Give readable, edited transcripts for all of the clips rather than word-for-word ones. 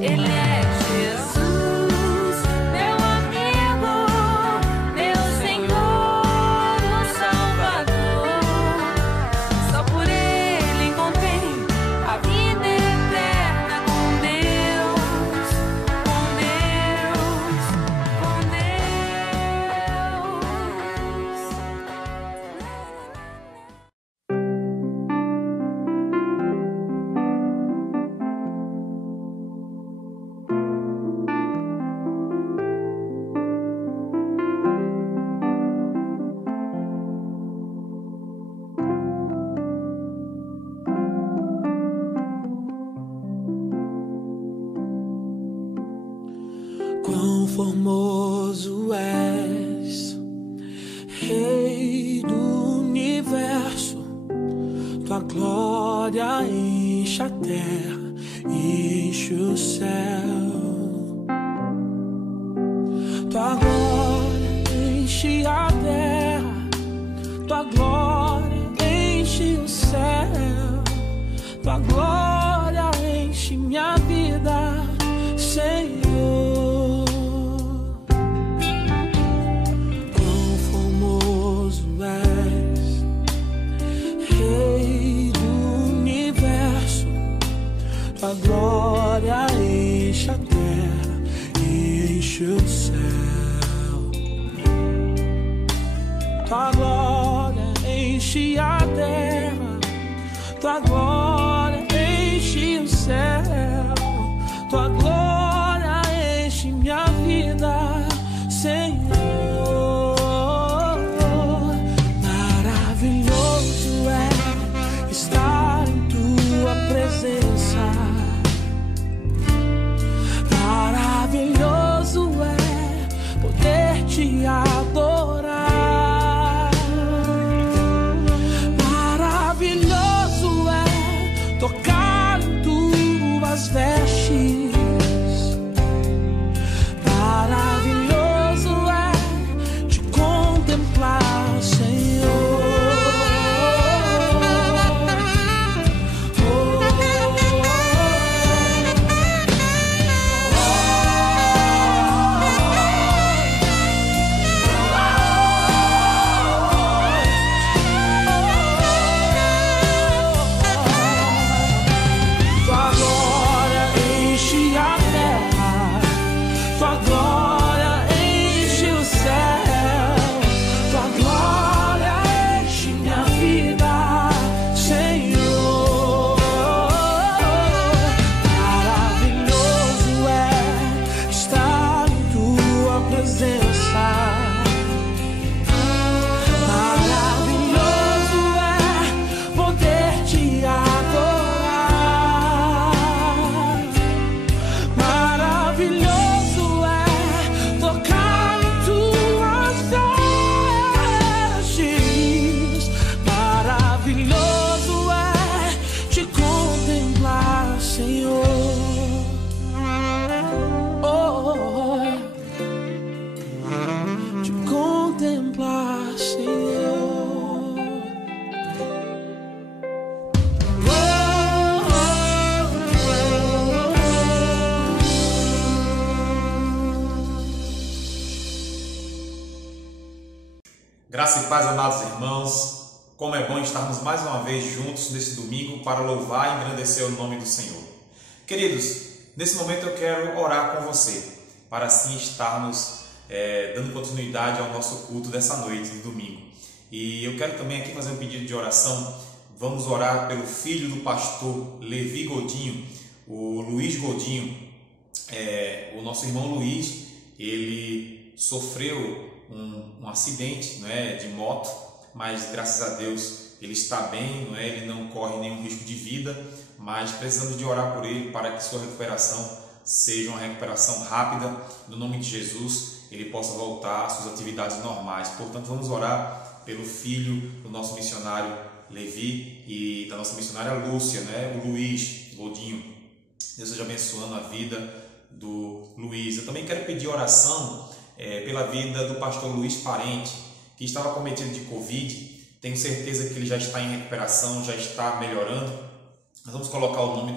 Ele é Jesus, meu amigo, meu Senhor, meu Salvador. Só por Ele encontrei a vida eterna com Deus, com Deus, com Quão formoso és, Rei do universo, tua glória enche a terra, enche o céu. Tua glória enche a terra, tua glória enche o céu. Tua glória enche minha vida, Senhor. Tua glória enche a terra, enche o céu. Tua glória enche a terra, tua glória enche o céu. Tua glória enche minha vida, Senhor. Maravilhoso é estar em tua presença. Maravilhoso é poder te adorar. Maravilhoso é tocar em tuas vestes. Maravilhoso é te contemplar, Senhor. Graça e paz, amados irmãos, como é bom estarmos mais uma vez juntos nesse domingo para louvar e engrandecer o nome do Senhor. Queridos, nesse momento eu quero orar com você, para assim estarmos dando continuidade ao nosso culto dessa noite de domingo. E eu quero também aqui fazer um pedido de oração. Vamos orar pelo filho do pastor Levi Godinho, o Luiz Godinho. O nosso irmão Luiz, ele sofreu um acidente, não é, de moto, mas graças a Deus ele está bem, não é, ele não corre nenhum risco de vida, mas precisamos de orar por ele para que sua recuperação seja uma recuperação rápida, no nome de Jesus, ele possa voltar às suas atividades normais. Portanto, vamos orar pelo filho do nosso missionário Levi e da nossa missionária Lúcia, né, o Luiz Godinho. Deus esteja abençoando a vida do Luiz. Eu também quero pedir oração pela vida do pastor Luiz Parente, que estava cometido de Covid. Tenho certeza que ele já está em recuperação, já está melhorando. Nós vamos colocar o nome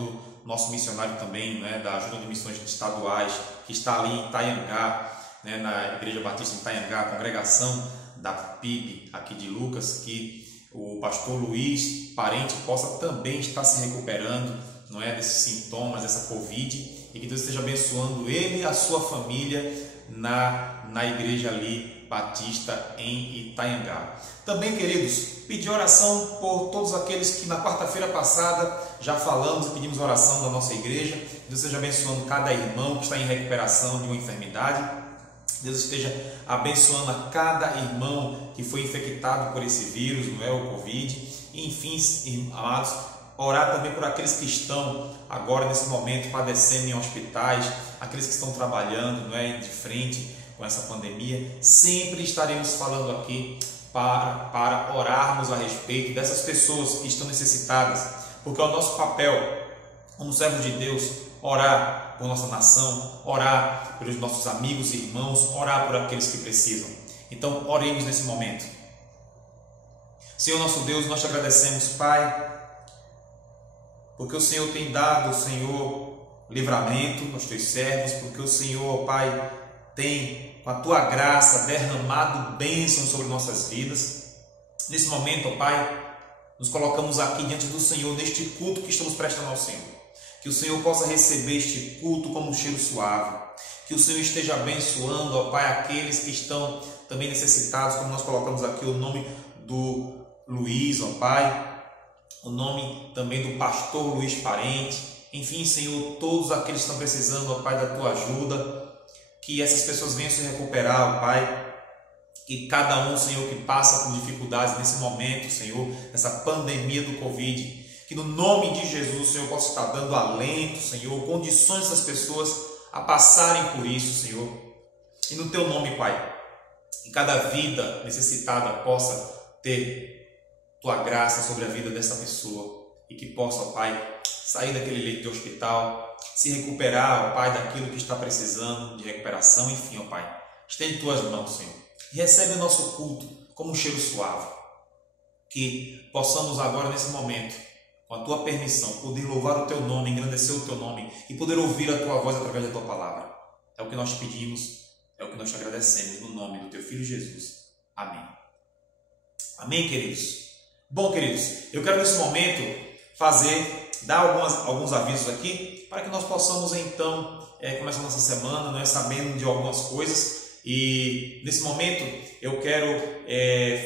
nosso missionário também, né, da Ajuda de Missões Estaduais, que está ali em Itaiangá, né, na Igreja Batista em Itaiangá, a congregação da PIB aqui de Lucas, que o pastor Luiz Parente possa também estar se recuperando, não é, desses sintomas, dessa Covid, e que Deus esteja abençoando ele e a sua família na igreja ali Batista em Itaiangá. Também, queridos, pedir oração por todos aqueles que na quarta-feira passada já falamos e pedimos oração da nossa igreja. Deus esteja abençoando cada irmão que está em recuperação de uma enfermidade. Deus esteja abençoando a cada irmão que foi infectado por esse vírus, não é, o Covid. E, enfim, amados, orar também por aqueles que estão agora nesse momento padecendo em hospitais, aqueles que estão trabalhando, não é, de frente com essa pandemia. Sempre estaremos falando aqui para orarmos a respeito dessas pessoas que estão necessitadas, porque é o nosso papel como servos de Deus orar por nossa nação, orar pelos nossos amigos e irmãos, orar por aqueles que precisam. Então, oremos nesse momento. Senhor nosso Deus, nós te agradecemos, Pai, porque o Senhor tem dado, Senhor, livramento aos teus servos, porque o Senhor, Pai, tem, com a tua graça, derramado bênçãos sobre nossas vidas. Nesse momento, Pai, nos colocamos aqui diante do Senhor, neste culto que estamos prestando ao Senhor. Que o Senhor possa receber este culto como um cheiro suave. Que o Senhor esteja abençoando, ó Pai, aqueles que estão também necessitados, como nós colocamos aqui o nome do Luiz, ó Pai, o nome também do pastor Luiz Parente. Enfim, Senhor, todos aqueles que estão precisando, ó Pai, da tua ajuda. Que essas pessoas venham se recuperar, ó Pai. Que cada um, Senhor, que passa por dificuldades nesse momento, Senhor, nessa pandemia do Covid, que no nome de Jesus o Senhor possa estar dando alento, Senhor, condições dessas pessoas a passarem por isso, Senhor. E no teu nome, Pai, que cada vida necessitada possa ter tua graça sobre a vida dessa pessoa e que possa, Pai, sair daquele leito de hospital, se recuperar, Pai, daquilo que está precisando de recuperação. Enfim, ó Pai, estende tuas mãos, Senhor, e recebe o nosso culto como um cheiro suave. Que possamos agora, nesse momento, com a tua permissão, poder louvar o teu nome, engrandecer o teu nome e poder ouvir a tua voz através da tua palavra. É o que nós te pedimos, é o que nós te agradecemos, no nome do teu Filho Jesus. Amém. Amém, queridos? Bom, queridos, eu quero nesse momento dar alguns avisos aqui, para que nós possamos então começar nossa semana, não é, sabendo de algumas coisas. E nesse momento eu quero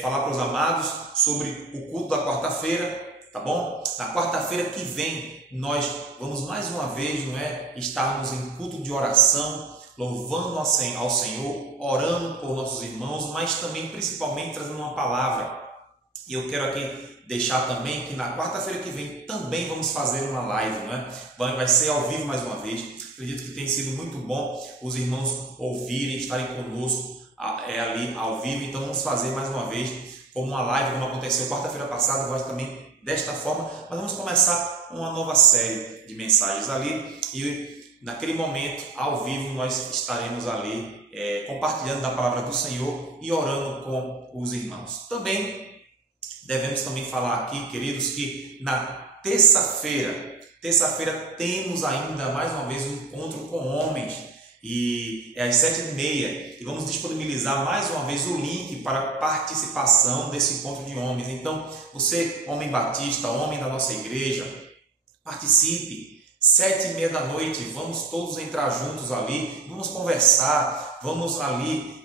falar para os amados sobre o culto da quarta-feira. Tá bom? Na quarta-feira que vem nós vamos mais uma vez, não é, estarmos em culto de oração, louvando ao Senhor, orando por nossos irmãos, mas também principalmente trazendo uma palavra. E eu quero aqui deixar também que na quarta-feira que vem também vamos fazer uma live, não é? Vai ser ao vivo mais uma vez. Acredito que tem sido muito bom os irmãos ouvirem, estarem conosco ali ao vivo. Então vamos fazer mais uma vez como uma live, como aconteceu quarta-feira passada, vai também desta forma, mas vamos começar uma nova série de mensagens ali e naquele momento, ao vivo, nós estaremos ali compartilhando da palavra do Senhor e orando com os irmãos. Também devemos também falar aqui, queridos, que na terça-feira temos ainda mais uma vez um encontro com homens e é às 7h30 e vamos disponibilizar mais uma vez o link para participação desse encontro de homens. Então, você, homem batista, homem da nossa igreja, participe. 7h30 da noite, vamos todos entrar juntos ali, vamos conversar, vamos ali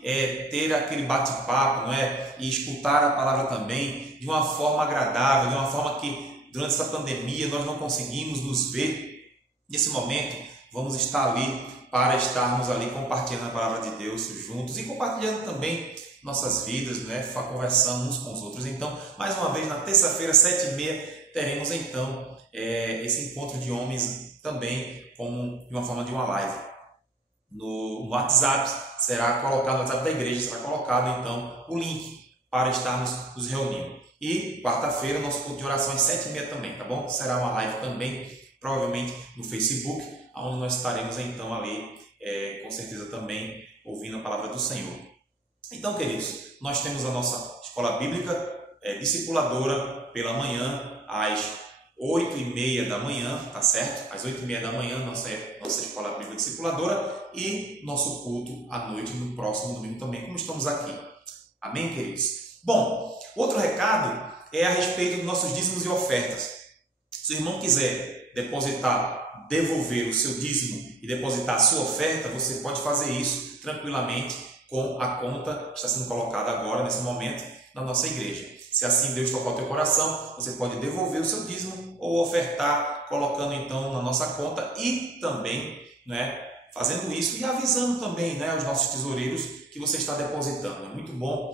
ter aquele bate-papo, não é? E escutar a palavra também de uma forma agradável, de uma forma que durante essa pandemia nós não conseguimos nos ver. Nesse momento, vamos estar ali para estarmos ali compartilhando a palavra de Deus juntos e compartilhando também nossas vidas, né? Conversando uns com os outros. Então, mais uma vez, na terça-feira, 7h30, teremos então esse encontro de homens também como de uma forma de uma live. No WhatsApp será colocado, no WhatsApp da igreja será colocado então o link para estarmos nos reunindo. E quarta-feira, nosso culto de oração às 7h30 também, tá bom? Será uma live também, provavelmente no Facebook, onde nós estaremos então ali, com certeza também, ouvindo a palavra do Senhor. Então, queridos, nós temos a nossa escola bíblica discipuladora pela manhã, às 8h30 da manhã, tá certo? Às 8h30 da manhã, nossa Escola Bíblica Discipuladora, e nosso culto à noite no próximo domingo também, como estamos aqui. Amém, queridos? Bom, outro recado é a respeito dos nossos dízimos e ofertas. Se o irmão quiser devolver o seu dízimo e depositar a sua oferta, você pode fazer isso tranquilamente com a conta que está sendo colocada agora, nesse momento, na nossa igreja. Se assim Deus tocar o teu coração, você pode devolver o seu dízimo ou ofertar, colocando então na nossa conta e também, fazendo isso e avisando também, aos nossos tesoureiros que você está depositando. É muito bom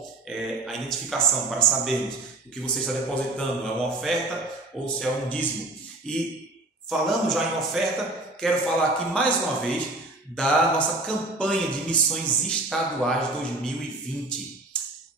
a identificação para sabermos o que você está depositando, é uma oferta ou se é um dízimo. E falando já em oferta, quero falar aqui mais uma vez da nossa campanha de missões estaduais 2020.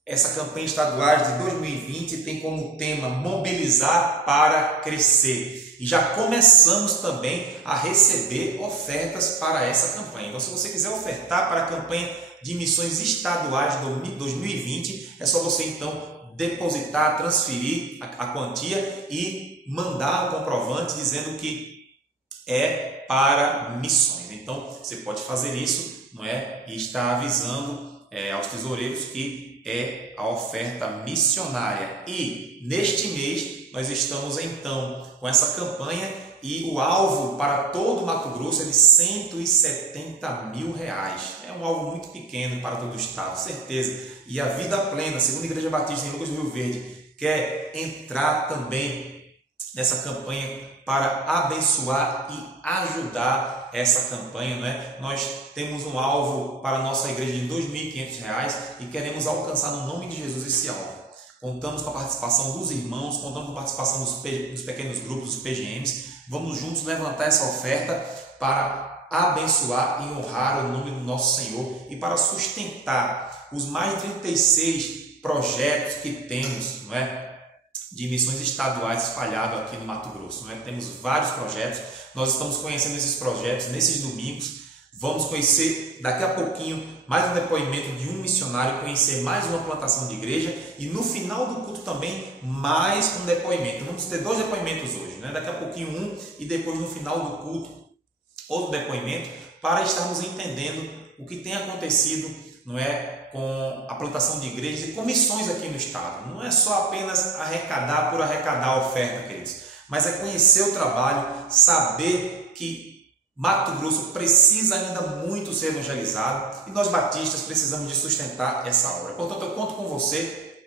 Essa campanha estadual de 2020 tem como tema mobilizar para crescer. E já começamos também a receber ofertas para essa campanha. Então, se você quiser ofertar para a campanha de missões estaduais de 2020, é só você então depositar, transferir a quantia e mandar um comprovante dizendo que é para missões. Então, você pode fazer isso, e estar avisando aos tesoureiros que é a oferta missionária. E neste mês nós estamos então com essa campanha e o alvo para todo Mato Grosso é de R$170 mil. É um alvo muito pequeno para todo o estado, certeza. E a Vida Plena, Segunda Igreja Batista em Lucas do Rio Verde, quer entrar também nessa campanha para abençoar e ajudar essa campanha, Nós temos um alvo para a nossa igreja de R$2.500 e queremos alcançar no nome de Jesus esse alvo. Contamos com a participação dos irmãos, contamos com a participação dos pequenos grupos, dos PGMs. Vamos juntos levantar essa oferta para abençoar e honrar o nome do nosso Senhor e para sustentar os mais de 36 projetos que temos, de missões estaduais espalhados aqui no Mato Grosso. Temos vários projetos, nós estamos conhecendo esses projetos nesses domingos. Vamos conhecer daqui a pouquinho mais um depoimento de um missionário, conhecer mais uma plantação de igreja e no final do culto também mais um depoimento. Vamos ter 2 depoimentos hoje, daqui a pouquinho um e depois no final do culto outro depoimento, para estarmos entendendo o que tem acontecido, com a plantação de igrejas e com missões aqui no estado. Não é só apenas arrecadar por arrecadar a oferta, queridos, mas é conhecer o trabalho, saber que Mato Grosso precisa ainda muito ser evangelizado e nós batistas precisamos de sustentar essa obra. Portanto, eu conto com você.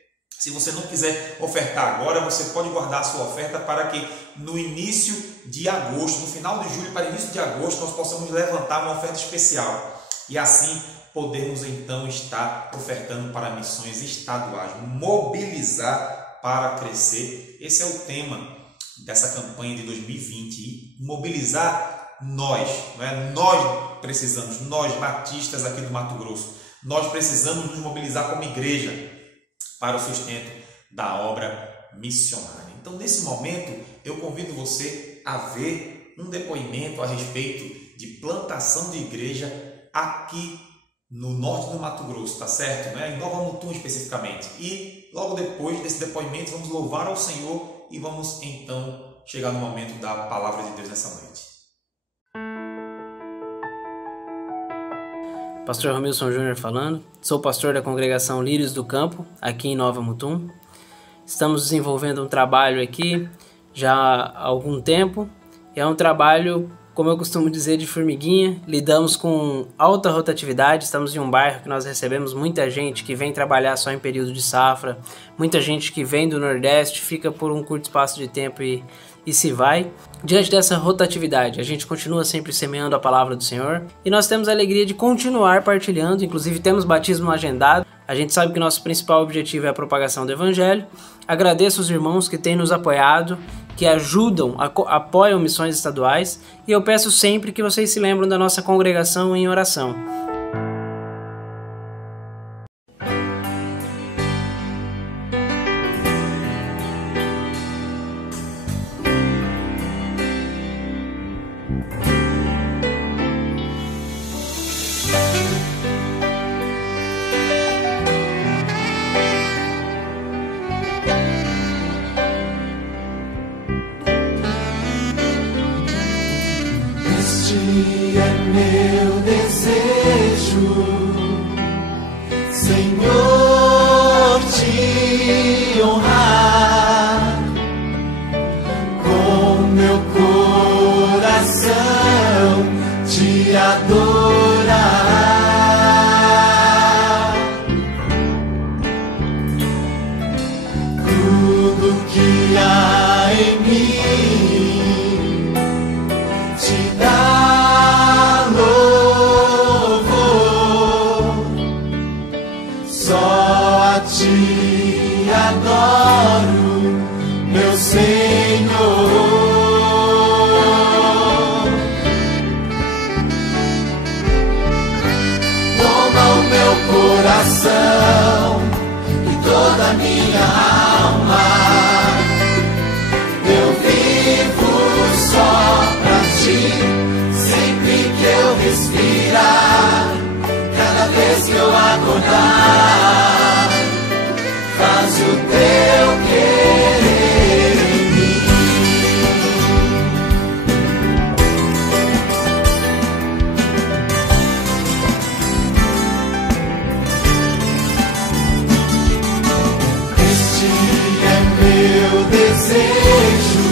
Se você não quiser ofertar agora, você pode guardar a sua oferta para que no início de agosto, no final de julho para início de agosto, nós possamos levantar uma oferta especial e assim podemos então estar ofertando para missões estaduais, mobilizar para crescer. Esse é o tema dessa campanha de 2020, e mobilizar nós, nós precisamos, nós batistas aqui do Mato Grosso, nós precisamos nos mobilizar como igreja para o sustento da obra missionária. Então, nesse momento, eu convido você a ver um depoimento a respeito de plantação de igreja aqui no norte do Mato Grosso, tá certo? Em Nova Mutum especificamente. E logo depois desse depoimento, vamos louvar ao Senhor e vamos então chegar no momento da palavra de Deus nessa noite. Pastor Romilson Júnior falando, sou pastor da congregação Lírios do Campo, aqui em Nova Mutum. Estamos desenvolvendo um trabalho aqui já há algum tempo, e é um trabalho, como eu costumo dizer, de formiguinha. Lidamos com alta rotatividade, estamos em um bairro que nós recebemos muita gente que vem trabalhar só em período de safra, muita gente que vem do Nordeste, fica por um curto espaço de tempo e se vai. Diante dessa rotatividade, a gente continua sempre semeando a palavra do Senhor e nós temos a alegria de continuar partilhando, inclusive temos batismo agendado. A gente sabe que nosso principal objetivo é a propagação do Evangelho. Agradeço os irmãos que têm nos apoiado, que ajudam, apoiam missões estaduais, e eu peço sempre que vocês se lembrem da nossa congregação em oração. te adorar. Tudo que há em mim te dá louvor. Só a ti adoro, meu Senhor. Coração e toda a minha alma, eu vivo só pra ti. Sempre que eu respirar, cada vez que eu acordar, faz o teu querer em mim. Meu desejo,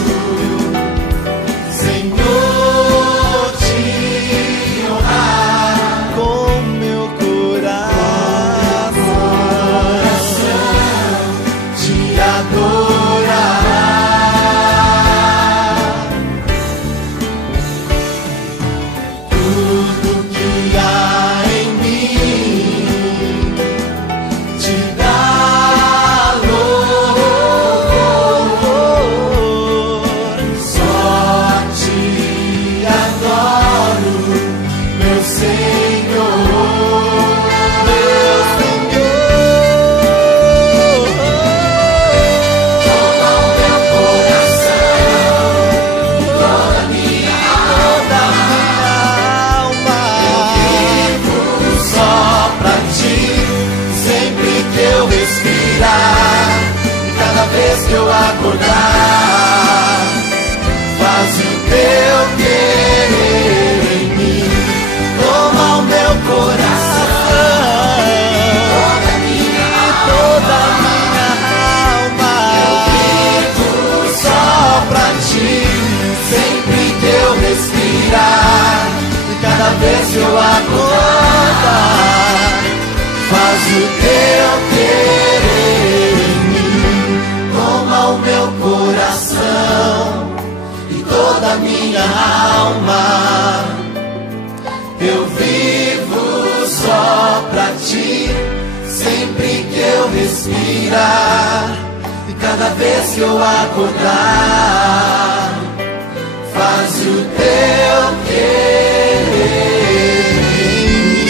Senhor, te honrar com meu coração, te adorar. Tudo que há em mim te dá. Cada vez que eu acordar, faz o teu querer em mim. Toma o meu coração, toda a minha alma, eu vivo só pra ti. Sempre que eu respirar, e cada vez que eu acordar, faz o teu querer em mim. Toma o meu coração e toda a minha alma, eu vivo só pra ti. Sempre que eu respirar e cada vez que eu acordar, faz o teu querer em mim.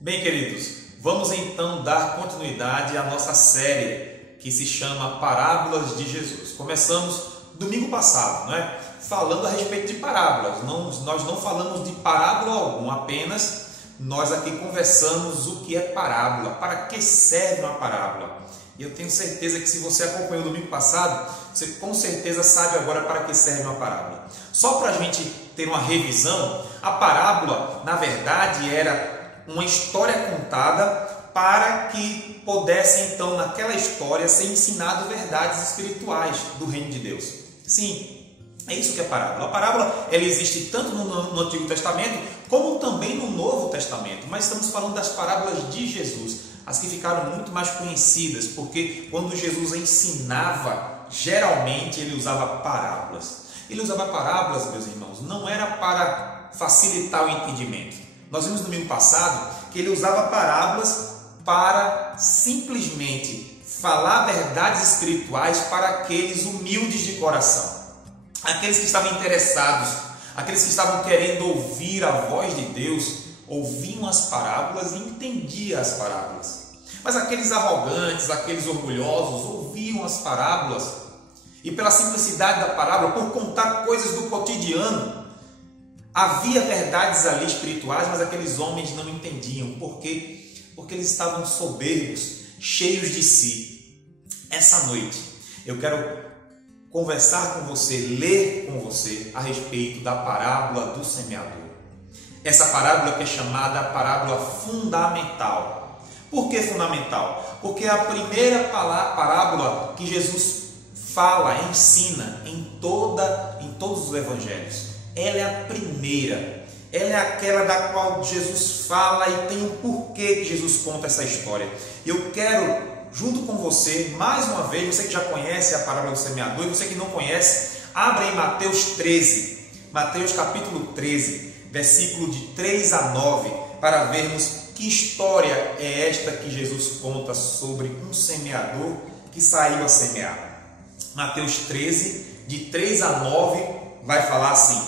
Bem, queridos, vamos então dar continuidade à nossa série que se chama Parábolas de Jesus. Começamos domingo passado, né? Falando a respeito de parábolas. Nós não falamos de parábola alguma, apenas nós aqui conversamos o que é parábola, para que serve uma parábola. E eu tenho certeza que se você acompanhou o domingo passado, você com certeza sabe agora para que serve uma parábola. Só para a gente ter uma revisão, a parábola, na verdade, era uma história contada para que pudesse, então, naquela história, ser ensinado verdades espirituais do reino de Deus. Sim, é isso que é parábola. A parábola, ela existe tanto no Antigo Testamento, como também no Novo Testamento. Mas estamos falando das parábolas de Jesus, as que ficaram muito mais conhecidas, porque quando Jesus ensinava, geralmente ele usava parábolas. Ele usava parábolas, meus irmãos, não era para facilitar o entendimento. Nós vimos no domingo passado que ele usava parábolas para simplesmente falar verdades espirituais para aqueles humildes de coração, aqueles que estavam interessados, aqueles que estavam querendo ouvir a voz de Deus, ouviam as parábolas e entendiam as parábolas. Mas aqueles arrogantes, aqueles orgulhosos, ouviam as parábolas e pela simplicidade da parábola, por contar coisas do cotidiano, havia verdades ali espirituais, mas aqueles homens não entendiam. Por quê? Porque eles estavam soberbos, cheios de si. Essa noite eu quero conversar com você, ler com você a respeito da parábola do semeador. Essa parábola que é chamada a parábola fundamental. Por que fundamental? porque é a primeira parábola que Jesus fala, ensina em todos os evangelhos. Ela é a primeira, ela é aquela da qual Jesus fala e tem um porquê que Jesus conta essa história. Eu quero, junto com você, mais uma vez, você que já conhece a parábola do semeador e você que não conhece, abra em Mateus 13, Mateus capítulo 13, versículo de 3 a 9, para vermos que história é esta que Jesus conta sobre um semeador que saiu a semear. Mateus 13, de 3 a 9, vai falar assim: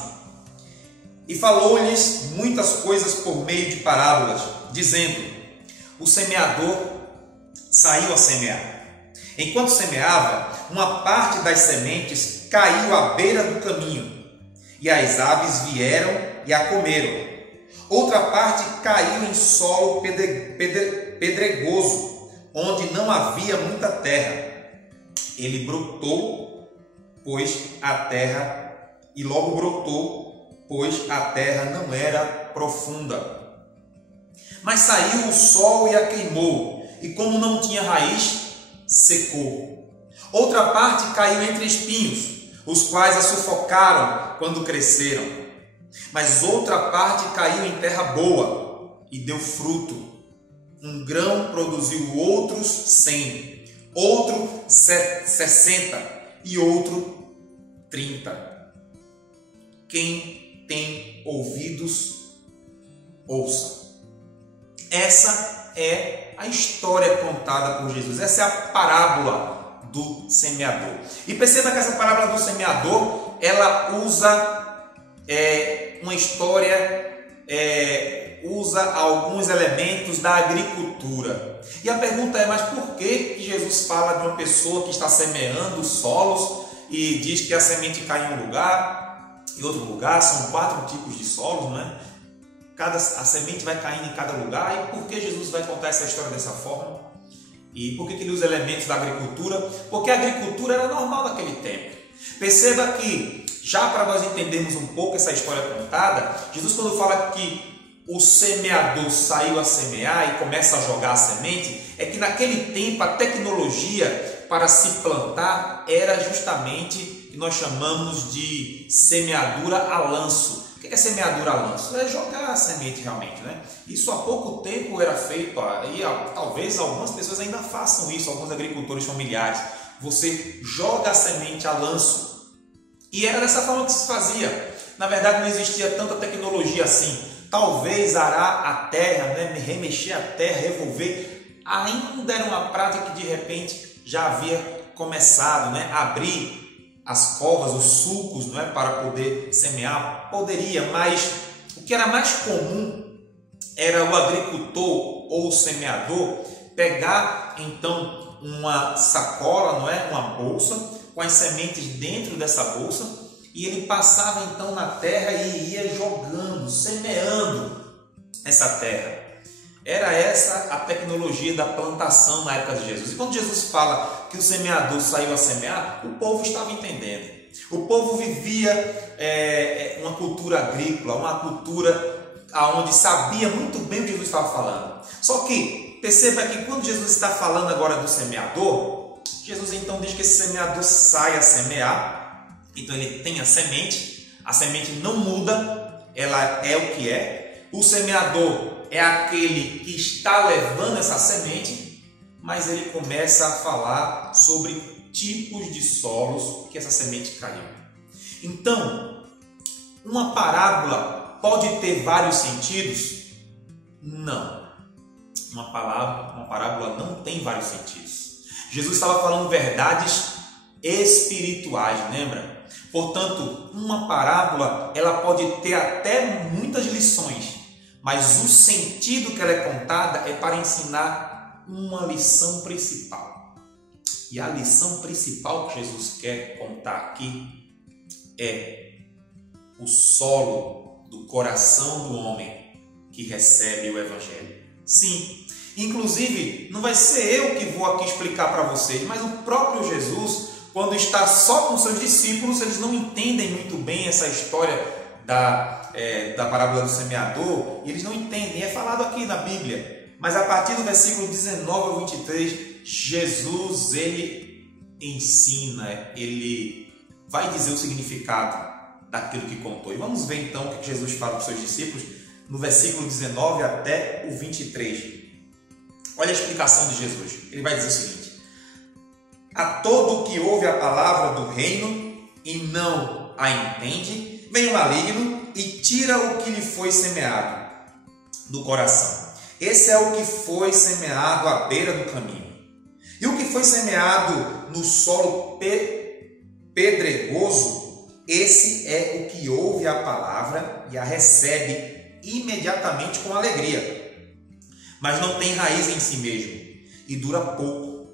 E falou-lhes muitas coisas por meio de parábolas, dizendo: O semeador saiu a semear. Enquanto semeava, uma parte das sementes caiu à beira do caminho, e as aves vieram e a comeram. Outra parte caiu em solo pedregoso, onde não havia muita terra. Ele brotou, pois a terra, e logo brotou, pois a terra não era profunda. Mas saiu o sol e a queimou, e como não tinha raiz, secou. Outra parte caiu entre espinhos, os quais a sufocaram quando cresceram. Mas outra parte caiu em terra boa e deu fruto. Um grão produziu outros 100, outro 60 e outro 30. Quem tem ouvidos, ouça. Essa é a história contada por Jesus. Essa é a parábola do semeador. E perceba que essa parábola do semeador, ela usa uma história, usa alguns elementos da agricultura. E a pergunta é, mas por que Jesus fala de uma pessoa que está semeando solos e diz que a semente cai em um lugar e outro lugar? São 4 tipos de solos, não é? A semente vai caindo em cada lugar. E por que Jesus vai contar essa história dessa forma? E por que ele usa elementos da agricultura? Porque a agricultura era normal naquele tempo. Perceba que, já para nós entendermos um pouco essa história contada, Jesus, quando fala que o semeador saiu a semear e começa a jogar a semente, é que naquele tempo a tecnologia para se plantar era justamente o que nós chamamos de semeadura a lanço. O que é semeadura a lanço? É jogar a semente realmente, né? Isso há pouco tempo era feito, e talvez algumas pessoas ainda façam isso, alguns agricultores familiares. Você joga a semente a lanço. E era dessa forma que se fazia. Na verdade, não existia tanta tecnologia assim. Talvez arar a terra, né? Remexer a terra, revolver, ainda era uma prática que de repente já havia começado, né? Abrir as covas, os sulcos, não é? Para poder semear. Poderia, mas o que era mais comum era o agricultor ou o semeador pegar então uma sacola, não é? Uma bolsa com as sementes dentro dessa bolsa, e ele passava então na terra e ia jogando, semeando essa terra. Era essa a tecnologia da plantação na época de Jesus. E quando Jesus fala que o semeador saiu a semear, o povo estava entendendo. O povo vivia uma cultura agrícola, uma cultura onde sabia muito bem o que Jesus estava falando. Só que perceba que quando Jesus está falando agora do semeador, Jesus então diz que esse semeador sai a semear. Então ele tem a semente não muda, ela é o que é. O semeador é aquele que está levando essa semente, mas ele começa a falar sobre tipos de solos que essa semente caiu. Então, uma parábola pode ter vários sentidos? Não. Uma parábola não tem vários sentidos. Jesus estava falando verdades espirituais, lembra? Portanto, uma parábola ela pode ter até muitas lições, mas o sentido que ela é contada é para ensinar uma lição principal. E a lição principal que Jesus quer contar aqui é o solo do coração do homem que recebe o Evangelho. Sim, inclusive, não vai ser eu que vou aqui explicar para vocês, mas o próprio Jesus, quando está só com seus discípulos, eles não entendem muito bem essa história da parábola do semeador, e eles não entendem. É falado aqui na Bíblia Mas a partir do versículo 19 ao 23, Jesus, ele ensina, ele vai dizer o significado daquilo que contou. E vamos ver então o que Jesus fala para os seus discípulos no versículo 19 até o 23. Olha a explicação de Jesus. Ele vai dizer o seguinte: a todo o que ouve a palavra do reino e não a entende, vem o maligno e tira o que lhe foi semeado do coração. Esse é o que foi semeado à beira do caminho. E o que foi semeado no solo pedregoso, esse é o que ouve a palavra e a recebe imediatamente com alegria, mas não tem raiz em si mesmo e dura pouco.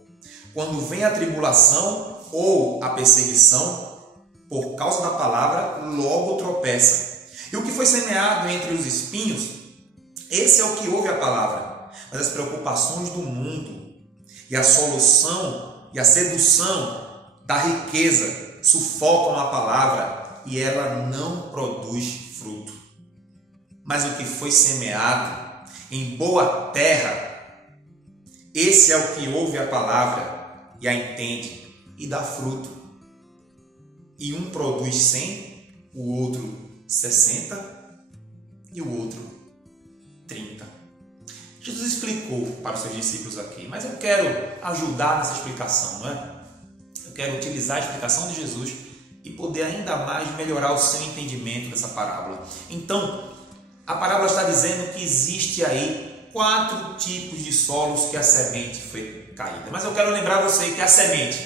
Quando vem a tribulação ou a perseguição por causa da palavra, logo tropeça. E o que foi semeado entre os espinhos, esse é o que ouve a palavra, mas as preocupações do mundo e a solução e a sedução da riqueza sufocam a palavra e ela não produz fruto. Mas o que foi semeado em boa terra, esse é o que ouve a palavra e a entende e dá fruto. E um produz 100, o outro 60 e o outro 30. Jesus explicou para os seus discípulos aqui, mas eu quero ajudar nessa explicação, não é? Eu quero utilizar a explicação de Jesus e poder ainda mais melhorar o seu entendimento dessa parábola. Então, a parábola está dizendo que existe aí 4 tipos de solos que a semente foi caída. Mas eu quero lembrar você que a semente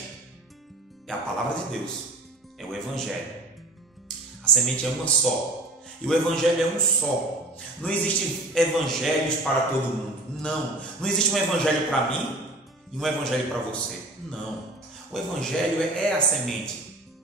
é a palavra de Deus, é o Evangelho. A semente é uma só e o Evangelho é um só. Não existe evangelhos para todo mundo. Não existe um evangelho para mim e um evangelho para você. Não. O evangelho é a semente.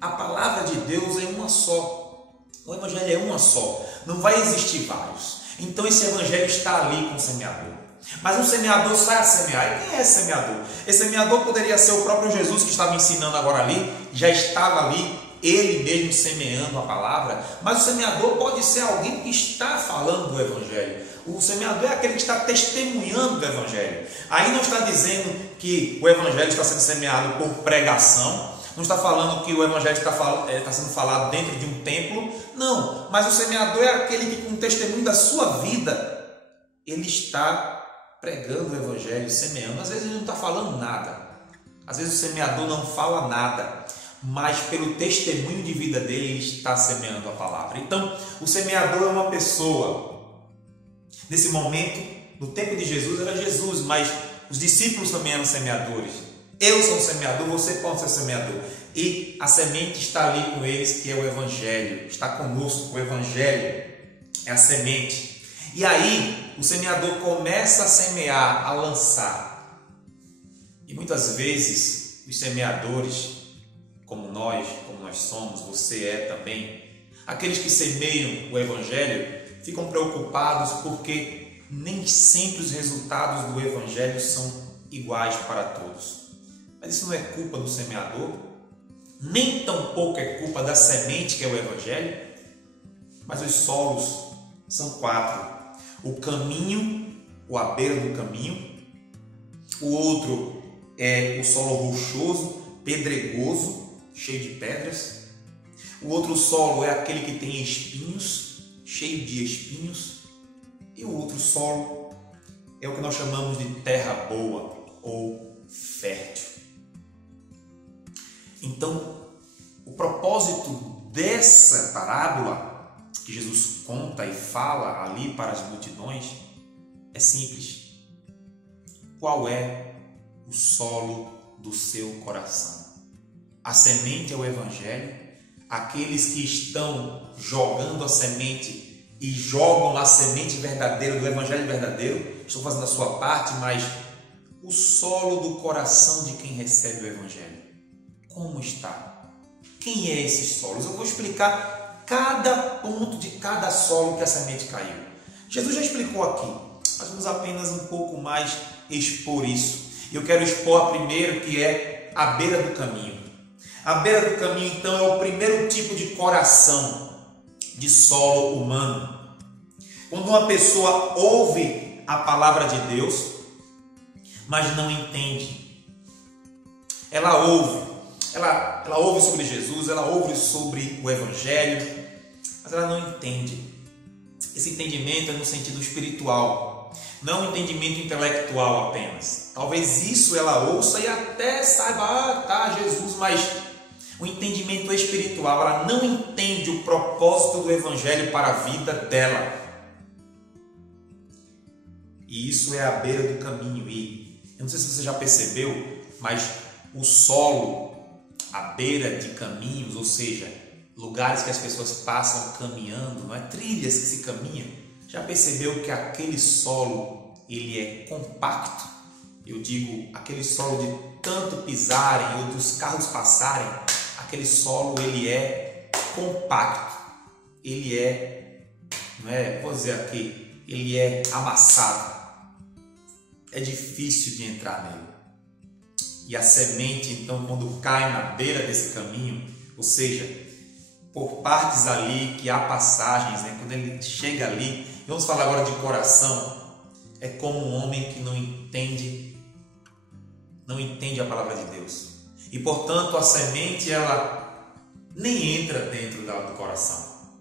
A palavra de Deus é uma só. O evangelho é uma só. Não vai existir vários. Então esse evangelho está ali com o semeador. Mas um semeador sai a semear. E quem é esse semeador? Esse semeador poderia ser o próprio Jesus que estava ensinando agora ali. Já estava ali, ele mesmo semeando a palavra. Mas o semeador pode ser alguém que está falando do evangelho. O semeador é aquele que está testemunhando do evangelho. Aí não está dizendo que o evangelho está sendo semeado por pregação. Não está falando que o evangelho está sendo falado dentro de um templo. Não, mas o semeador é aquele que, com o testemunho da sua vida, ele está pregando o evangelho, semeando. Às vezes ele não está falando nada. Às vezes o semeador não fala nada, mas pelo testemunho de vida dele, ele está semeando a palavra. Então, o semeador é uma pessoa. Nesse momento, no tempo de Jesus, era Jesus, mas os discípulos também eram semeadores. Eu sou um semeador, você pode ser semeador. E a semente está ali com eles, que é o evangelho. Está conosco, o evangelho é a semente. E aí, o semeador começa a semear, a lançar. E muitas vezes, os semeadores, como nós somos, você é também, aqueles que semeiam o evangelho, ficam preocupados porque nem sempre os resultados do evangelho são iguais para todos. Mas isso não é culpa do semeador, nem tampouco é culpa da semente que é o evangelho, mas os solos são 4. O caminho, ou à beira do caminho. O outro é o solo rochoso, pedregoso, cheio de pedras. O outro solo é aquele que tem espinhos, cheio de espinhos. E o outro solo é o que nós chamamos de terra boa ou fértil. Então, o propósito dessa parábola que Jesus conta e fala ali para as multidões é simples. Qual é o solo do seu coração? A semente é o evangelho. Aqueles que estão jogando a semente e jogam a semente verdadeira do evangelho verdadeiro estão fazendo a sua parte, mas o solo do coração de quem recebe o evangelho, como está? Quem é esses solos? Eu vou explicar cada ponto de cada solo que a semente caiu. Jesus já explicou aqui, mas vamos apenas um pouco mais expor isso. Eu quero expor a primeiro, que é a beira do caminho. A beira do caminho, então, é o primeiro tipo de coração de solo humano. Quando uma pessoa ouve a palavra de Deus, mas não entende. Ela ouve sobre Jesus, ela ouve sobre o Evangelho, mas ela não entende. Esse entendimento é no sentido espiritual, não um entendimento intelectual apenas. Talvez isso ela ouça e até saiba, tá, Jesus, mas o entendimento espiritual, ela não entende o propósito do Evangelho para a vida dela. E isso é à beira do caminho. E eu não sei se você já percebeu, mas o solo à beira de caminhos, ou seja, lugares que as pessoas passam caminhando, não é? Trilhas que se caminham, já percebeu que aquele solo ele é compacto? Eu digo, aquele solo de tanto pisarem ou dos carros passarem, aquele solo ele é compacto, ele é, não é, vou dizer aqui, ele é amassado, é difícil de entrar nele. E a semente, então, quando cai na beira desse caminho, ou seja, por partes ali que há passagens, né? Quando ele chega ali, vamos falar agora de coração, é como um homem que não entende a palavra de Deus. E, portanto, a semente, ela nem entra dentro do coração.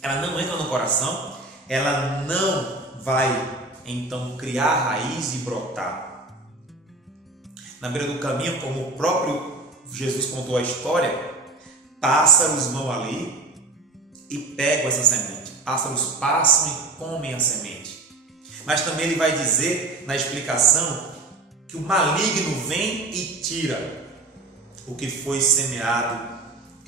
Ela não entra no coração, ela não vai, então, criar raiz e brotar. Na beira do caminho, como o próprio Jesus contou a história, pássaros vão ali e pegam essa semente. Pássaros passam e comem a semente. Mas também ele vai dizer na explicação que o maligno vem e tira o que foi semeado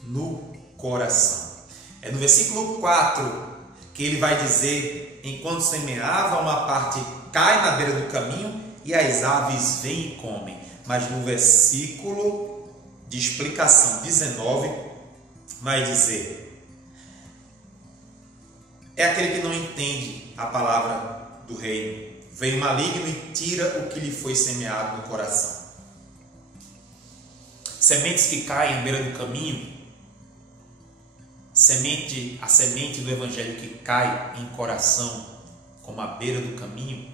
no coração. É no versículo 4 que ele vai dizer: enquanto semeava, uma parte cai na beira do caminho e as aves vêm e comem. Mas no versículo de explicação 19 vai dizer: é aquele que não entende a palavra do reino. Vem o maligno e tira o que lhe foi semeado no coração. Sementes que caem à beira do caminho, a semente do Evangelho que cai em coração, como à beira do caminho,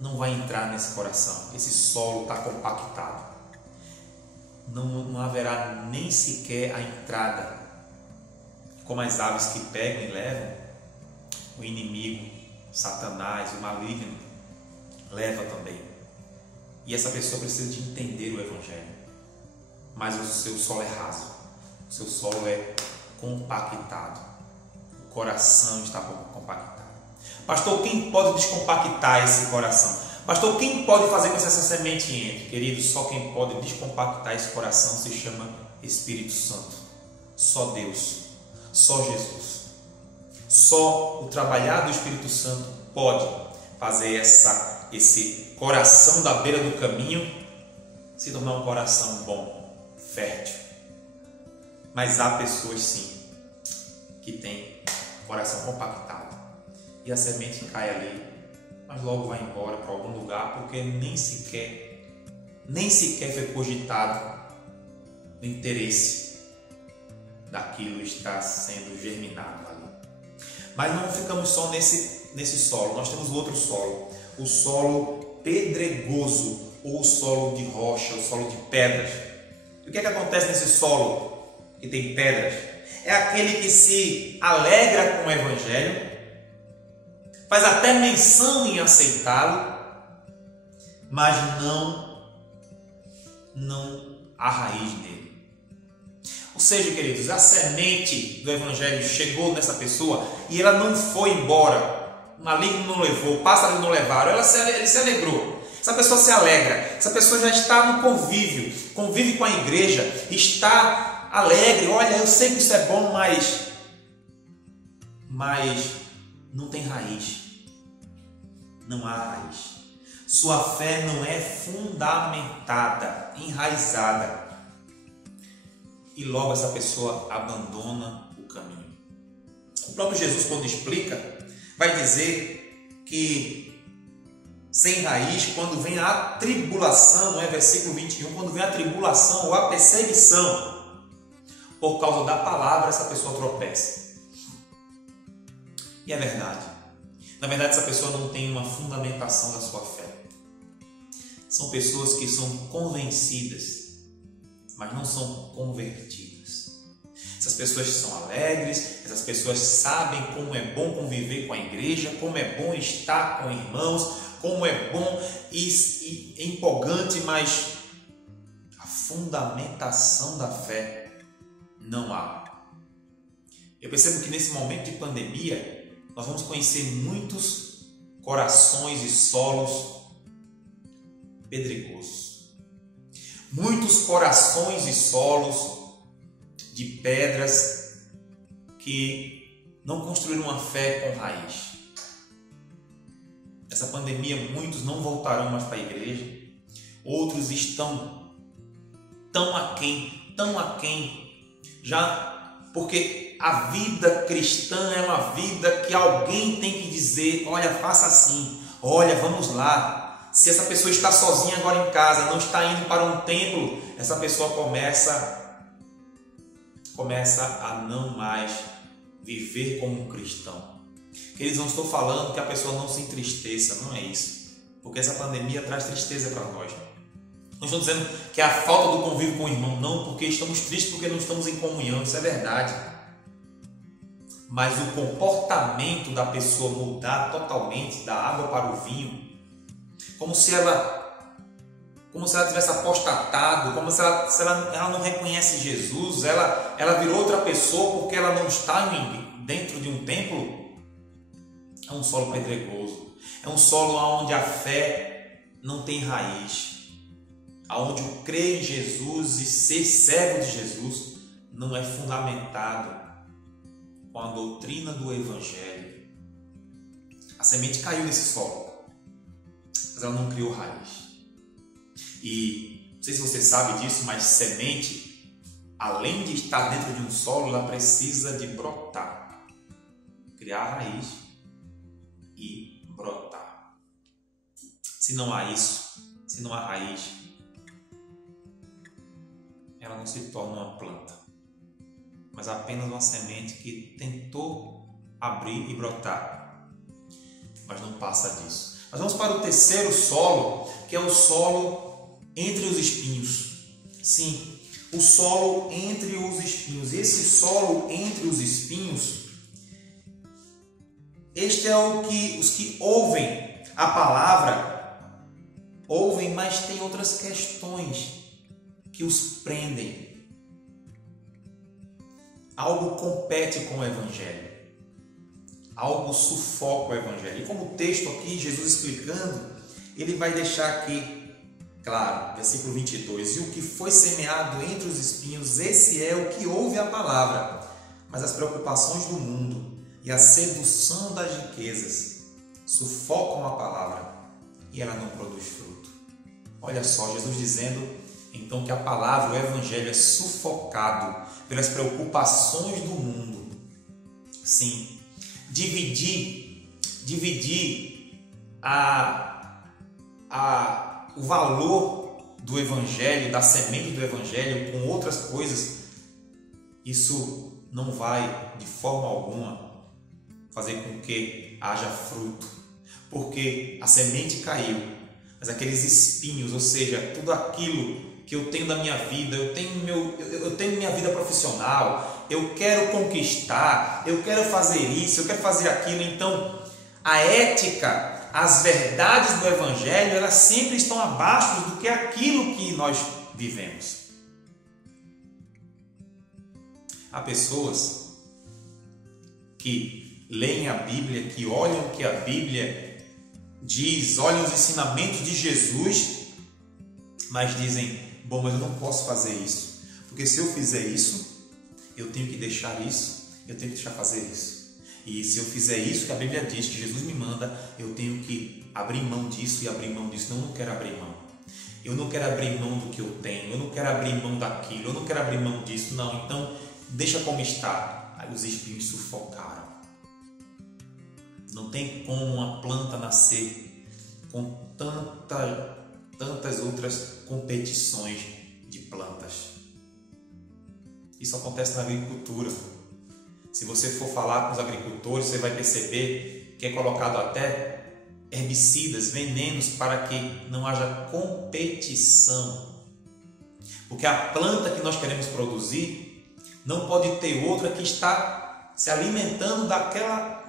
não vai entrar nesse coração. Esse solo está compactado. Não haverá nem sequer a entrada. Como as aves que pegam e levam, o inimigo, Satanás, o maligno, leva também. E essa pessoa precisa de entender o Evangelho. Mas o seu solo é raso. O seu solo é compactado. O coração está compactado. Pastor, quem pode descompactar esse coração? Pastor, quem pode fazer com que essa semente entre? Queridos, só quem pode descompactar esse coração se chama Espírito Santo. Só Deus, só Jesus. Só o trabalhar do Espírito Santo pode fazer esse coração da beira do caminho se tornar um coração bom, fértil. Mas há pessoas sim que têm coração compactado. E a semente cai ali, mas logo vai embora para algum lugar, porque nem sequer foi cogitado o interesse daquilo estar sendo germinado ali. Mas não ficamos só nesse solo, nós temos outro solo, o solo pedregoso, ou o solo de rocha, o solo de pedras. E o que é que acontece nesse solo que tem pedras? É aquele que se alegra com o Evangelho, faz até menção em aceitá-lo, mas não há raiz nele. Ou seja, queridos, a semente do Evangelho chegou nessa pessoa e ela não foi embora. O maligno não levou, o pássaro não levaram, ele se alegrou. Essa pessoa se alegra, essa pessoa já está no convívio, convive com a igreja, está alegre. Olha, eu sei que isso é bom, mas não tem raiz. Não há raiz. Sua fé não é fundamentada, enraizada. E logo essa pessoa abandona o caminho. O próprio Jesus, quando explica, vai dizer que sem raiz, quando vem a tribulação, não é? Versículo 21, quando vem a tribulação ou a perseguição, por causa da palavra, essa pessoa tropeça. E é verdade. Na verdade, essa pessoa não tem uma fundamentação da sua fé. São pessoas que são convencidas, mas não são convertidas. Essas pessoas são alegres, essas pessoas sabem como é bom conviver com a igreja, como é bom estar com irmãos, como é bom e empolgante, mas a fundamentação da fé não há. Eu percebo que nesse momento de pandemia, nós vamos conhecer muitos corações e solos pedregosos. Muitos corações e solos de pedras que não construíram uma fé com raiz. Nessa pandemia, muitos não voltarão mais para a igreja. Outros estão tão aquém, já porque a vida cristã é uma vida que alguém tem que dizer, olha, faça assim, olha, vamos lá. Se essa pessoa está sozinha agora em casa, não está indo para um templo, essa pessoa começa a não mais viver como um cristão. Queridos, não estou falando que a pessoa não se entristeça, não é isso. Porque essa pandemia traz tristeza para nós. Não estou dizendo que é a falta do convívio com o irmão, não, porque estamos tristes porque não estamos em comunhão, isso é verdade. Mas o comportamento da pessoa mudar totalmente da água para o vinho, como se ela tivesse apostatado, como se ela não reconhece Jesus, ela virou outra pessoa porque ela não está dentro de um templo. É um solo pedregoso, é um solo onde a fé não tem raiz, onde o crer em Jesus e ser servo de Jesus não é fundamentado com a doutrina do Evangelho. A semente caiu nesse solo, mas ela não criou raiz. E não sei se você sabe disso, mas semente, além de estar dentro de um solo, ela precisa de brotar, criar raiz e brotar. Se não há isso, se não há raiz, ela não se torna uma planta, mas apenas uma semente que tentou abrir e brotar, mas não passa disso. Nós vamos para o terceiro solo, que é o solo entre os espinhos. Sim, o solo entre os espinhos. Esse solo entre os espinhos, este é os que ouvem a palavra, ouvem, mas tem outras questões que os prendem. Algo compete com o Evangelho, algo sufoca o Evangelho. E como o texto aqui, Jesus explicando, ele vai deixar aqui, claro, versículo 22, e o que foi semeado entre os espinhos, esse é o que ouve a palavra, mas as preocupações do mundo e a sedução das riquezas sufocam a palavra e ela não produz fruto. Olha só, Jesus dizendo então que a palavra, o Evangelho, é sufocado pelas preocupações do mundo. Sim, dividir o valor do Evangelho, da semente do Evangelho com outras coisas, isso não vai de forma alguma fazer com que haja fruto, porque a semente caiu, mas aqueles espinhos, ou seja, tudo aquilo que eu tenho da minha vida, eu tenho minha vida profissional, eu quero conquistar, eu quero fazer isso, eu quero fazer aquilo. Então, a ética, as verdades do Evangelho, elas sempre estão abaixo do que aquilo que nós vivemos. Há pessoas que leem a Bíblia, que olham o que a Bíblia diz, olham os ensinamentos de Jesus, mas dizem: bom, mas eu não posso fazer isso, porque se eu fizer isso, eu tenho que deixar isso, eu tenho que deixar fazer isso. E se eu fizer isso que a Bíblia diz, que Jesus me manda, eu tenho que abrir mão disso e abrir mão disso. Não, eu não quero abrir mão. Eu não quero abrir mão do que eu tenho, eu não quero abrir mão daquilo, eu não quero abrir mão disso. Não, então deixa como está. Aí os espinhos sufocaram. Não tem como uma planta nascer com tantas outras competições de plantas. Isso acontece na agricultura. Se você for falar com os agricultores, você vai perceber que é colocado até herbicidas, venenos, para que não haja competição. Porque a planta que nós queremos produzir não pode ter outra que está se alimentando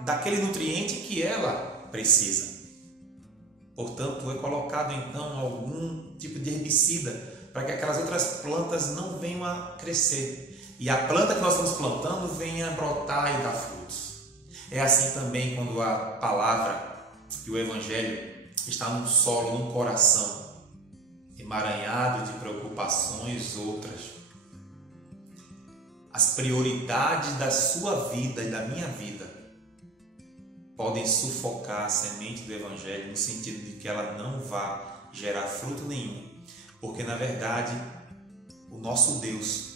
daquele nutriente que ela precisa. Portanto, é colocado então algum tipo de herbicida para que aquelas outras plantas não venham a crescer. E a planta que nós estamos plantando venha a brotar e dar frutos. É assim também quando a palavra e o Evangelho está num solo, num coração emaranhado de preocupações outras. As prioridades da sua vida e da minha vida podem sufocar a semente do Evangelho no sentido de que ela não vá gerar fruto nenhum, porque na verdade o nosso Deus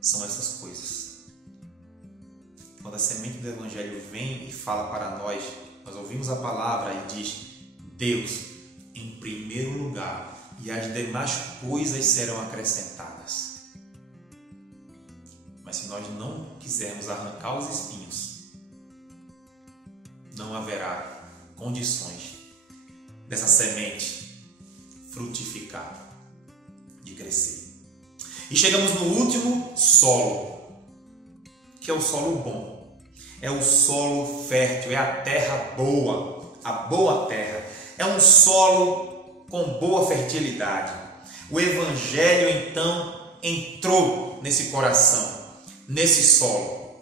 são essas coisas. Quando a semente do Evangelho vem e fala para nós ouvimos a palavra e diz: Deus em primeiro lugar, e as demais coisas serão acrescentadas. Mas se nós não quisermos arrancar os espinhos, não haverá condições dessa semente frutificar, de crescer. E chegamos no último solo, que é o solo bom. É o solo fértil, é a terra boa, a boa terra. É um solo com boa fertilidade. O Evangelho então entrou nesse coração, nesse solo.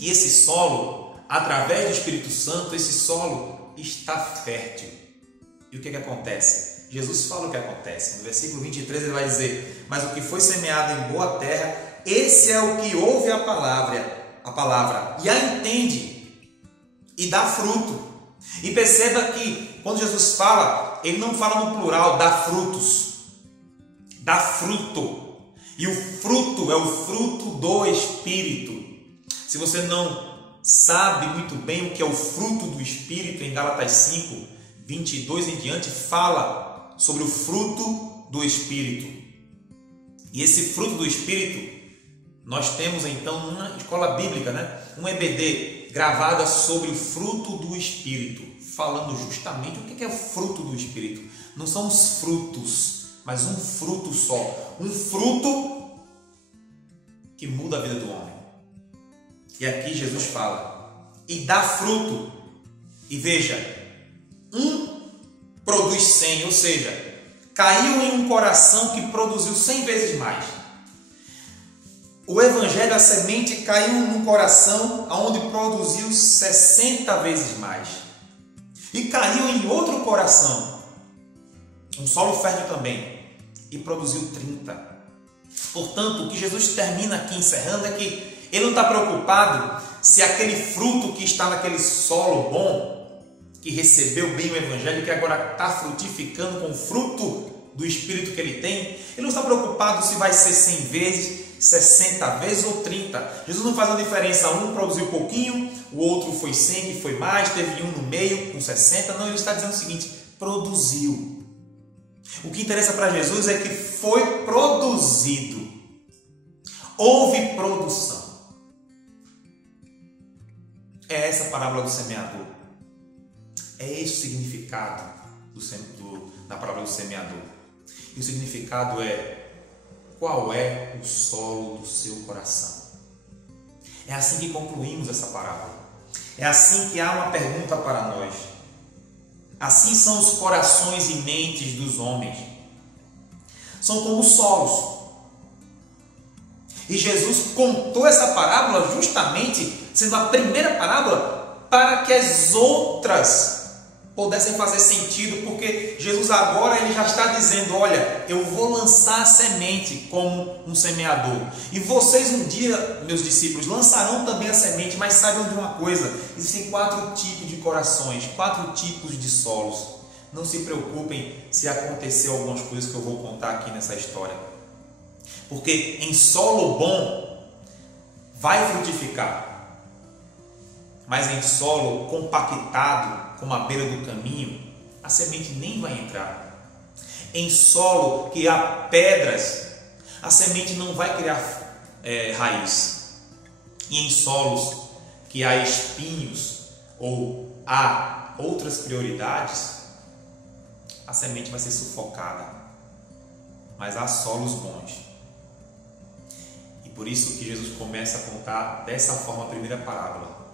E esse solo, através do Espírito Santo, esse solo está fértil. E o que acontece? Jesus fala o que acontece. No versículo 23 ele vai dizer: mas o que foi semeado em boa terra, esse é o que ouve a palavra e a entende e dá fruto. E perceba que quando Jesus fala, ele não fala no plural, dá frutos, dá fruto. E o fruto é o fruto do Espírito. Se você não sabe muito bem o que é o fruto do Espírito, em Gálatas 5, 22 em diante, fala sobre o fruto do Espírito. E esse fruto do Espírito, nós temos então uma escola bíblica, um EBD gravada sobre o fruto do Espírito, falando justamente o que é o fruto do Espírito. Não são os frutos, mas um fruto só. Um fruto que muda a vida do homem. E aqui Jesus fala: e dá fruto. E veja, um produz 100, ou seja, caiu em um coração que produziu 100 vezes mais. O Evangelho, a semente, caiu num coração onde produziu 60 vezes mais. E caiu em outro coração, um solo fértil também, e produziu 30. Portanto, o que Jesus termina aqui encerrando é que ele não está preocupado se aquele fruto que está naquele solo bom, que recebeu bem o Evangelho, que agora está frutificando com o fruto do Espírito que ele tem, ele não está preocupado se vai ser 100 vezes, 60 vezes ou 30. Jesus não faz uma diferença. Um produziu pouquinho, o outro foi 100, que foi mais, teve um no meio com 60. Não, ele está dizendo o seguinte: produziu. O que interessa para Jesus é que foi produzido. Houve produção. É essa a parábola do semeador. É esse o significado da parábola do semeador. E o significado é: qual é o solo do seu coração? É assim que concluímos essa parábola. É assim que há uma pergunta para nós. Assim são os corações e mentes dos homens. São como solos. E Jesus contou essa parábola justamente sendo a primeira parábola para que as outras pudessem fazer sentido, porque Jesus agora ele já está dizendo: olha, eu vou lançar a semente como um semeador, e vocês um dia, meus discípulos, lançarão também a semente. Mas saibam de uma coisa: existem 4 tipos de corações, 4 tipos de solos. Não se preocupem se acontecer algumas coisas que eu vou contar aqui nessa história, porque em solo bom vai frutificar, mas em solo compactado, como a beira do caminho, a semente nem vai entrar. Em solo que há pedras, a semente não vai criar raiz. E em solos que há espinhos ou há outras prioridades, a semente vai ser sufocada. Mas há solos bons. E por isso que Jesus começa a contar dessa forma a primeira parábola.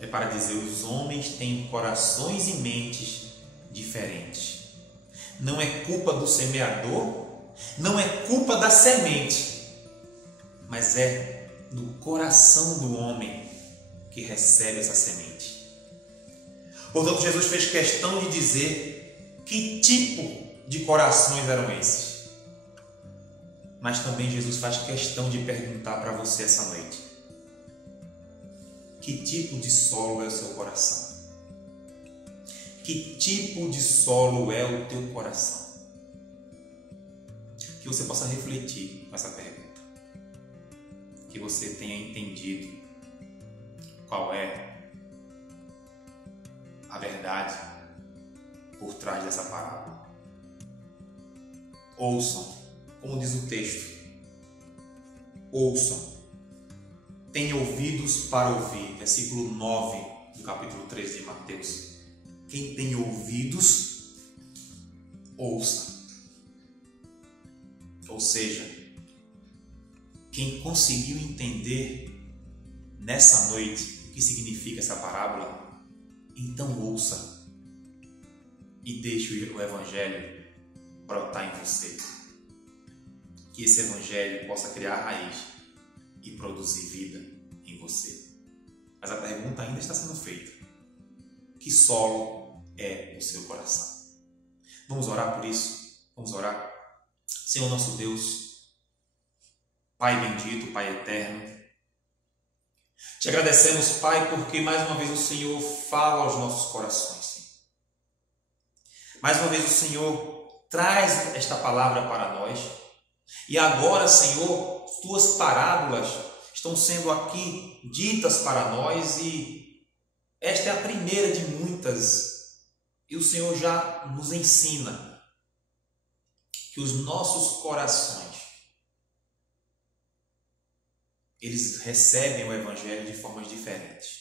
É para dizer: os homens têm corações e mentes diferentes. Não é culpa do semeador, não é culpa da semente, mas é do coração do homem que recebe essa semente. Portanto, Jesus fez questão de dizer que tipo de corações eram esses. Mas também Jesus faz questão de perguntar para você essa noite: que tipo de solo é o seu coração? Que tipo de solo é o teu coração? Que você possa refletir com essa pergunta. Que você tenha entendido qual é a verdade por trás dessa parábola. Ouçam, como diz o texto. Ouçam. Tenham ouvidos para ouvir. Versículo 9 do capítulo 3 de Mateus. Quem tem ouvidos, ouça. Ou seja, quem conseguiu entender nessa noite o que significa essa parábola, então ouça e deixe o Evangelho brotar em você. Que esse Evangelho possa criar raiz e produzir vida em você. Mas a pergunta ainda está sendo feita: que solo é o seu coração? Vamos orar por isso? Vamos orar? Senhor nosso Deus, Pai bendito, Pai eterno, te agradecemos, Pai, porque mais uma vez o Senhor fala aos nossos corações, Senhor. Mais uma vez o Senhor traz esta palavra para nós. E agora, Senhor, tuas parábolas estão sendo aqui ditas para nós e esta é a primeira de muitas. E o Senhor já nos ensina que os nossos corações, eles recebem o Evangelho de formas diferentes.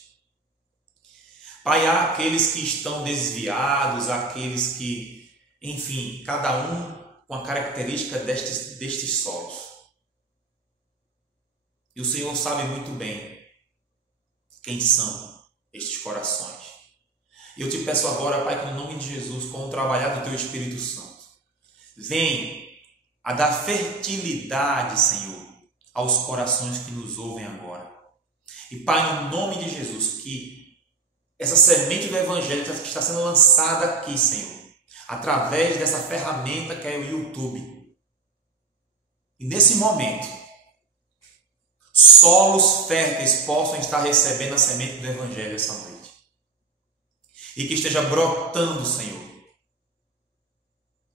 Pai, há aqueles que estão desviados, aqueles que, enfim, cada um com a característica destes solos. E o Senhor sabe muito bem quem são estes corações. E eu te peço agora, Pai, que no nome de Jesus, com o trabalhar do Teu Espírito Santo, vem a dar fertilidade, Senhor, aos corações que nos ouvem agora. E, Pai, no nome de Jesus, que essa semente do Evangelho que está sendo lançada aqui, Senhor, através dessa ferramenta que é o YouTube. E nesse momento, solos férteis possam estar recebendo a semente do Evangelho essa noite. E que esteja brotando, Senhor,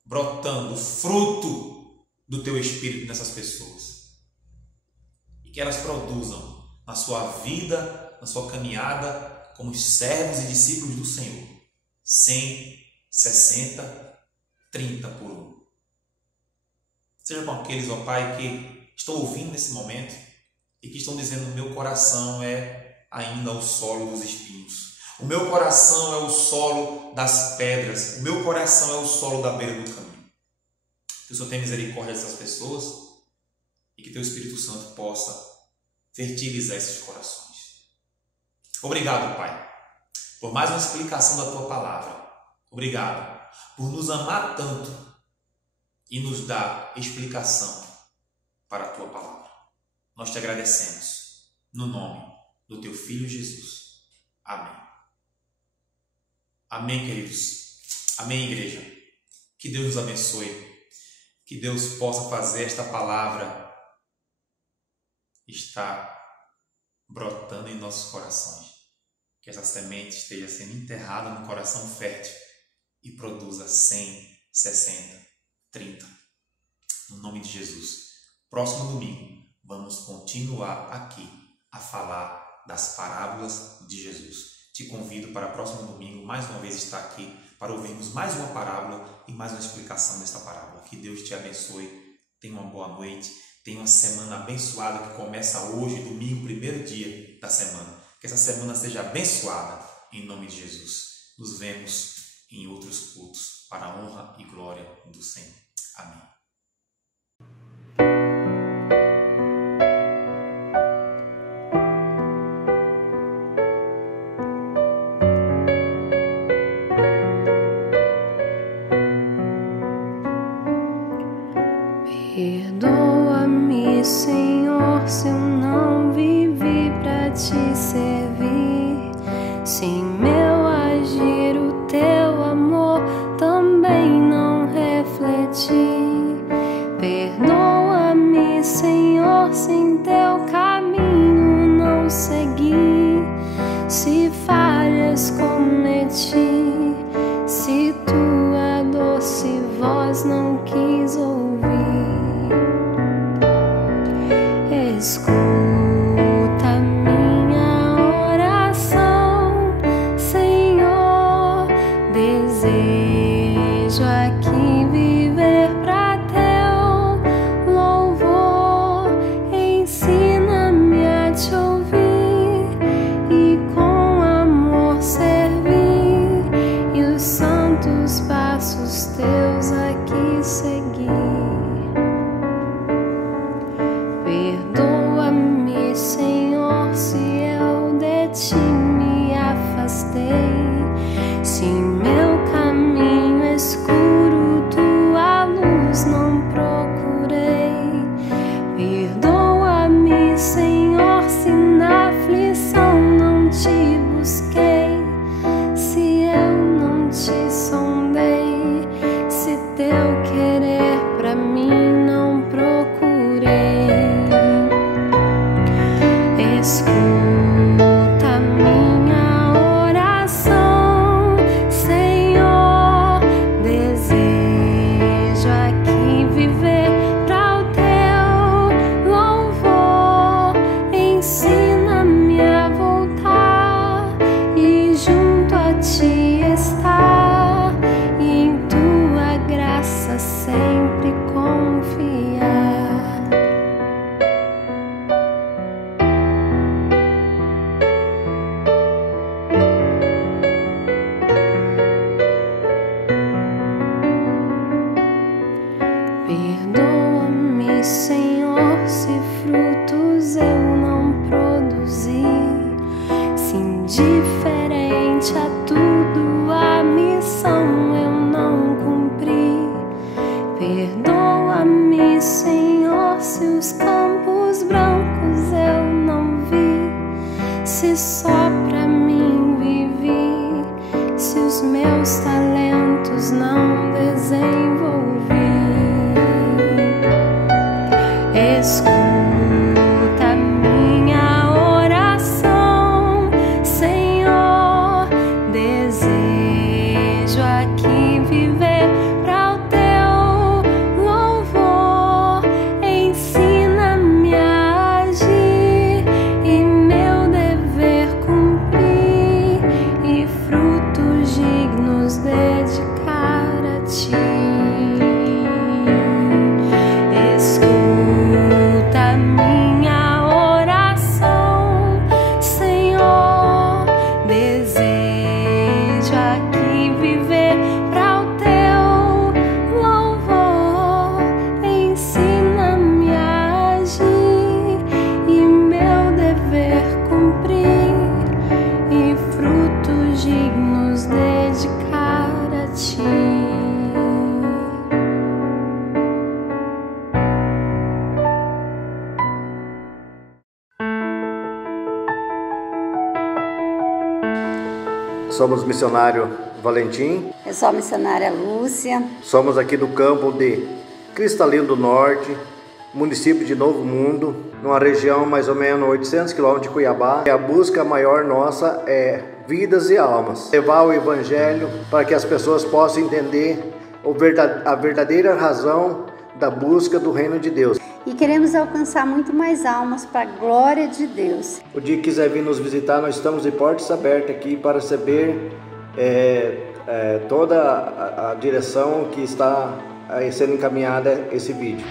brotando fruto do Teu Espírito nessas pessoas. E que elas produzam na sua vida, na sua caminhada, como servos e discípulos do Senhor, 100, 60, 30 por 1. Seja com aqueles, ó Pai, que estão ouvindo nesse momento e que estão dizendo: o meu coração é ainda o solo dos espinhos. O meu coração é o solo das pedras. O meu coração é o solo da beira do caminho. Que o Senhor tenha misericórdia dessas pessoas e que Teu Espírito Santo possa fertilizar esses corações. Obrigado, Pai, por mais uma explicação da Tua palavra. Obrigado por nos amar tanto e nos dar explicação para a Tua palavra. Nós te agradecemos no nome do Teu Filho Jesus. Amém. Amém, queridos. Amém, igreja. Que Deus nos abençoe. Que Deus possa fazer esta palavra estar brotando em nossos corações. Que essa semente esteja sendo enterrada no coração fértil e produza 100, 60, 30. No nome de Jesus. Próximo domingo, vamos continuar aqui a falar das parábolas de Jesus. Te convido para o próximo domingo, mais uma vez, estar aqui para ouvirmos mais uma parábola e mais uma explicação desta parábola. Que Deus te abençoe. Tenha uma boa noite. Tenha uma semana abençoada que começa hoje, domingo, primeiro dia da semana. Que essa semana seja abençoada em nome de Jesus. Nos vemos em outros cultos, para a honra e glória do Senhor. Amém. Perdoa-me, Senhor, se eu não vivi pra te servir. Se em meu agir o teu amor também não refleti. Perdoa-me, Senhor, se em teu caminho não segui. Se falhas cometi, se tua doce voz não quis ouvir. Escuta minha oração, Senhor. Desejo aqui viver pra teu louvor. Ensina-me a te ouvir e com amor servir, e os santos passos teus aqui seguir. Perdoa-me, Senhor, se eu de ti me afastei. Se em meu caminho escuro tua luz não procurei. Perdoa-me, Senhor, se na aflição não te busquei. Se eu não te sondei, se teu querer pra mim não procurei. Escuta minha oração, Senhor. Desejo aqui viver pra o teu louvor. Ensina-me a voltar e junto a ti estar, e em tua graça sempre confiar. Perdoa-me, Senhor, se frutos eu não produzi, se indiferente a tudo a missão eu não cumpri. Perdoa-me, Senhor, se os campos brancos eu não vi, se só pra mim vivi, se os meus talentos não desenvolvi. Escuta minha oração, Senhor. Desejo aqui viver pra o teu louvor. Ensina-me a agir e meu dever cumprir, e frutos dignos dedicar a ti. Escuta minha oração, Senhor. Desejo aqui viver pra o teu louvor. Ensina-me a agir e meu dever cumprir, e frutos dignos dedicar a ti. Somos missionário Valentim, Eu sou a missionária Lúcia. somos aqui do campo de Cristalino do Norte, município de Novo Mundo, numa região mais ou menos 800 km de Cuiabá. E a busca maior nossa é vidas e almas. Levar o Evangelho para que as pessoas possam entender a verdadeira razão da busca do reino de Deus. E queremos alcançar muito mais almas para a glória de Deus. O dia que quiser vir nos visitar, nós estamos de portas abertas aqui para receber toda a direção que está sendo encaminhada esse vídeo.